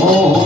Oh.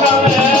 সামনে